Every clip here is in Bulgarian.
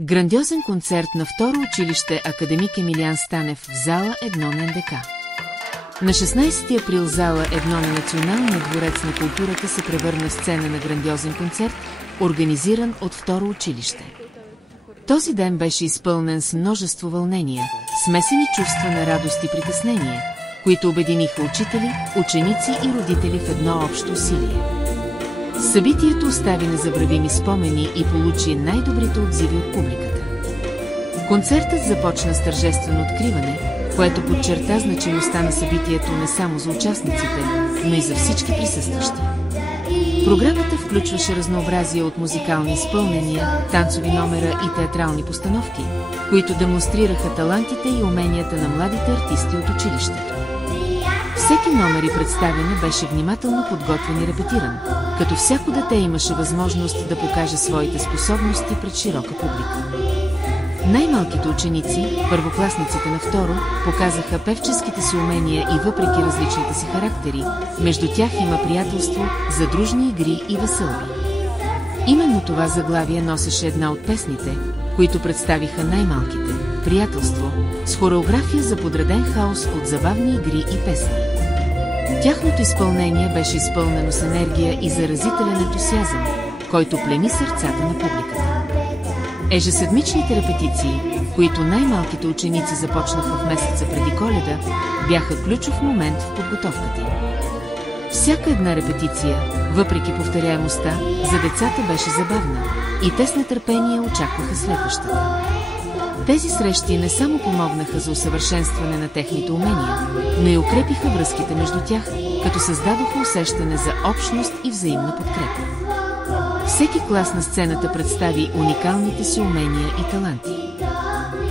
Грандиозен концерт на второ училище академик Емилиан Станев в зала 1 на НДК. На 16 април зала 1 на Националния дворец на културата се превърна в сцена на грандиозен концерт, организиран от второ училище. Този ден беше изпълнен с множество вълнения, смесени чувства на радост и притеснение, които обединиха учители, ученици и родители в едно общо усилие. Събитието остави незабравими спомени и получи най-добрите отзиви от публиката. Концертът започна с тържествено откриване, което подчерта значимостта на събитието не само за участниците, но и за всички присъстващи. Програмата включваше разнообразие от музикални изпълнения, танцови номера и театрални постановки, които демонстрираха талантите и уменията на младите артисти от училището. Всеки номер и представяне беше внимателно подготвен и репетиран, като всяко дете имаше възможност да покаже своите способности пред широка публика. Най-малките ученици, първокласниците на второ, показаха певческите си умения и въпреки различните си характери, между тях има приятелство, задружни игри и веселби. Именно това заглавие носеше една от песните, които представиха най-малките – приятелство, с хореография за подреден хаос от забавни игри и песни. Тяхното изпълнение беше изпълнено с енергия и заразителен ентусиазъм, който плени сърцата на публиката. Ежеседмичните репетиции, които най-малките ученици започнаха в месеца преди Коледа, бяха ключов момент в подготовката им. Всяка една репетиция, въпреки повторяемостта, за децата беше забавна и те с нетърпение очакваха следващата. Тези срещи не само помогнаха за усъвършенстване на техните умения, но и укрепиха връзките между тях, като създадоха усещане за общност и взаимна подкрепа. Всеки клас на сцената представи уникалните си умения и таланти.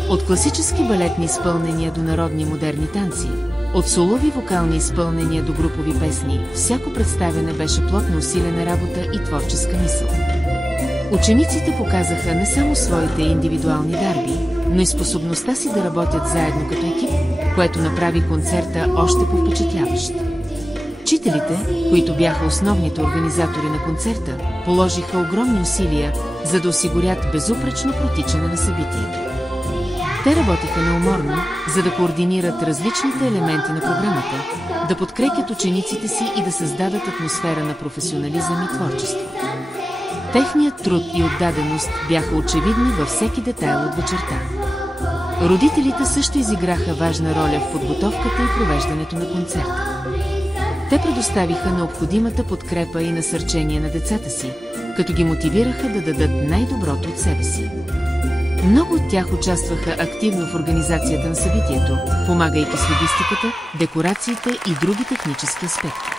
От класически балетни изпълнения до народни модерни танци, от солови вокални изпълнения до групови песни, всяко представяне беше плод на усилена работа и творческа мисъл. Учениците показаха не само своите индивидуални дарби, но и способността си да работят заедно като екип, което направи концерта още по-впечатляващ. Учителите, които бяха основните организатори на концерта, положиха огромни усилия, за да осигурят безупречно протичане на събитието. Те работеха неуморно, за да координират различните елементи на програмата, да подкрепят учениците си и да създадат атмосфера на професионализъм и творчество. Техният труд и отдаденост бяха очевидни във всеки детайл от вечерта. Родителите също изиграха важна роля в подготовката и провеждането на концерта. Те предоставиха необходимата подкрепа и насърчение на децата си, като ги мотивираха да дадат най-доброто от себе си. Много от тях участваха активно в организацията на събитието, помагайки с логистиката, декорациите и други технически аспекти.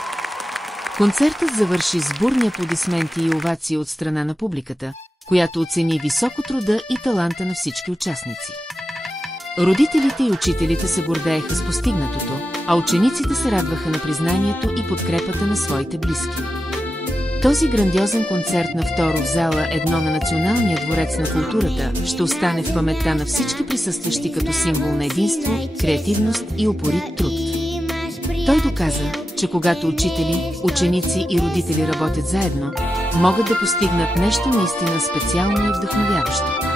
Концертът завърши с бурни аплодисменти и овации от страна на публиката, която оцени високо труда и таланта на всички участници. Родителите и учителите се гордееха с постигнатото, а учениците се радваха на признанието и подкрепата на своите близки. Този грандиозен концерт на второ в зала 1 на Националния дворец на културата ще остане в паметта на всички присъстващи като символ на единство, креативност и упорит труд. Той доказа, че когато учители, ученици и родители работят заедно, могат да постигнат нещо наистина специално и вдъхновяващо.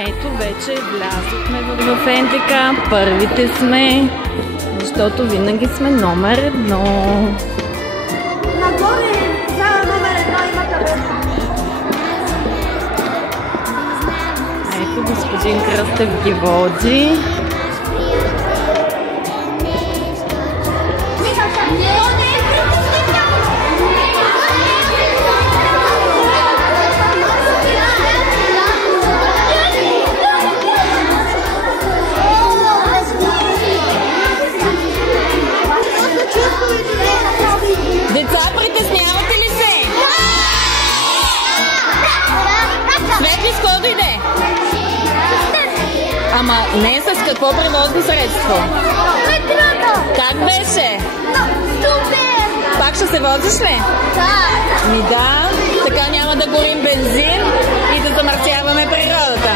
Ето вече влязохме в НДК. Първите сме, защото винаги сме номер 1. Нагоре зала номер 1 има табелка. Ето господин Кръстев ги води. Деца, притеснявате ли се? Светли, с кой дойде? Ама не с какво превозно средство? Метрото! Как беше? Супер! Пак ще се возиш ли? Да! Ми да, така няма да горим бензин и да замърсяваме природата.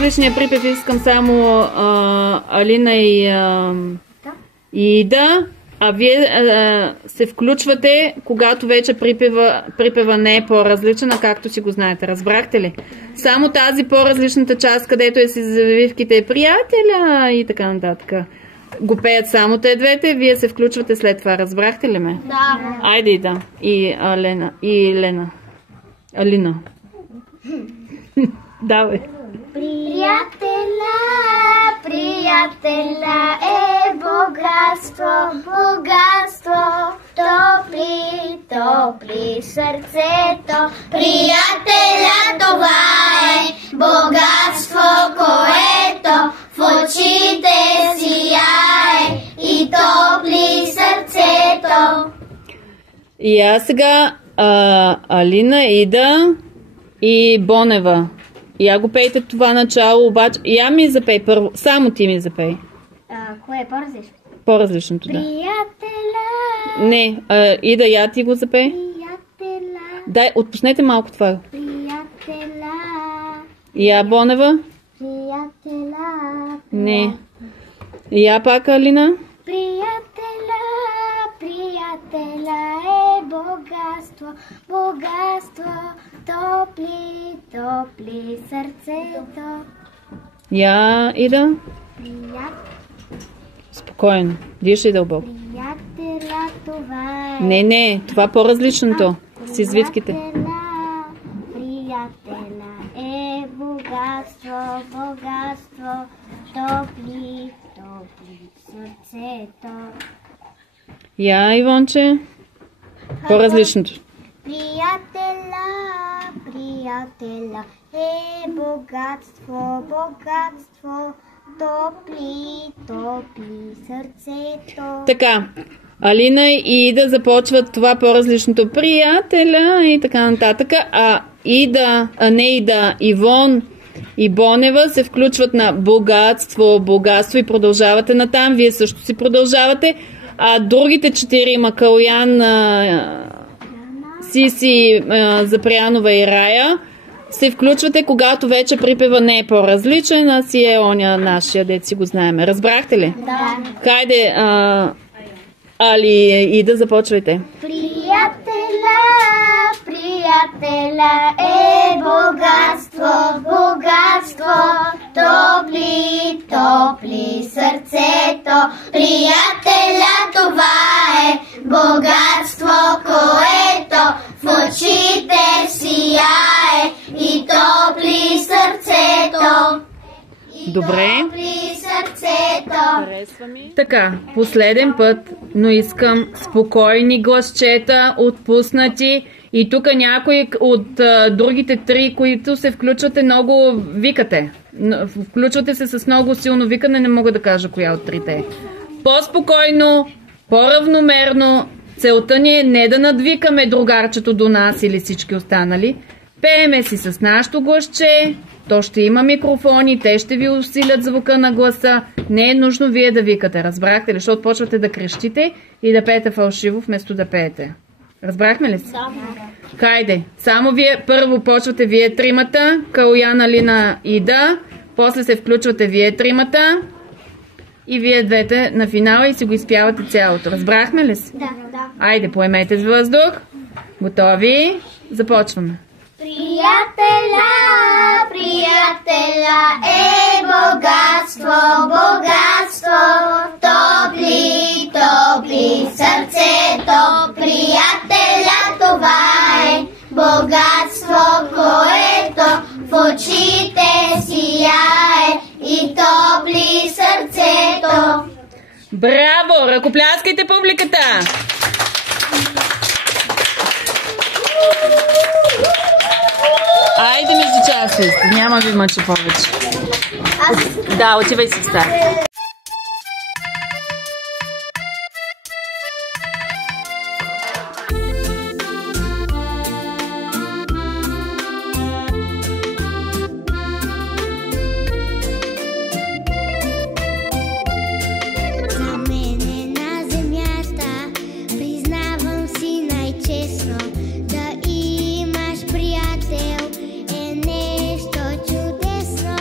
по-различния припев искам само Алина и Ида, а вие се включвате, когато вече припева не е по-различен, както си го знаете. Разбрахте ли? Само тази по-различната част, където е си завивките приятеля и така нататък. Го пеят само те двете, вие се включвате след това. Разбрахте ли ме? Да. Айде, Ида. И Лена. Алина. Давай. Приятеля е богатство, топли сърцето. Приятеля, това е богатство, което в очите сияе и топли сърцето. И аз сега Алина, Ида и Бонева. Я го пейте това начало, обаче. Я ми запей първо. Само ти ми запей. Кое е по-различно? По-различното, да. Приятеля. Не, Ида, я ти го запей. Приятеля. Дай, отпуснете малко това. Приятеля. Я, Бонева. Приятеля. Не. Я пак, Алина. Приятеля е богатство, топли сърцето. Я, Ида. Спокойно. Дишай дълбоко. Приятеля, това е. Не, това по-различното. С извивките. Приятеля е богатство, топли сърцето. Я, Ивонче. По-различното. Приятеля е богатство, топли сърцето. Така, Алина и Ида започват това по-различното. Приятеля и така нататък. А Ивон и Бонева се включват на богатство и продължавате натам. Вие също си продължавате. А другите 4, Калоян, Сиси, Запрянова и Рая, се включвате, когато вече припева не е по-различен, а си е оня нашия, дет си го знаеме. Разбрахте ли? Да. Хайде, Али и да започвайте. Приятеля е богатство, топли сърцето. Приятеля, това е богатство, което в очите сияе и топли сърцето. Добре. Топли сърцето. Така, последен път, но искам спокойни гласчета, отпуснати. И тук някои от другите 3, които се включвате, много викате. Включвате се с много силно викане, не мога да кажа коя от 3. По-спокойно, по-равномерно. Целта ни е не да надвикаме другарчето до нас или всички останали. Пееме си с нашото гласче. То ще има микрофони, те ще ви усилят звука на гласа. Не е нужно вие да викате, разбрахте ли? Защото почвате да крещите и да пеете фалшиво, вместо да пеете. Разбрахме ли се? Хайде, само вие първо почвате вие 3, Калоян, Алина, Ида, после се включвате вие 3 и вие двете на финала и си го изпявате цялото. Разбрахме ли се? Да. Айде, поемете с въздух. Готови? Започваме. Приятеля е богатство, топли сърцето. Приятеля, това е богатство, което в очите сияе и топли сърцето. Браво! Ръкопляскайте публиката! Айде ми за част, няма ви мъча повече. Да, отивай си в стая. Приятел е нещо чудесно.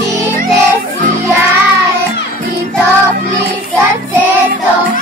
очите сияе и топли сърцето.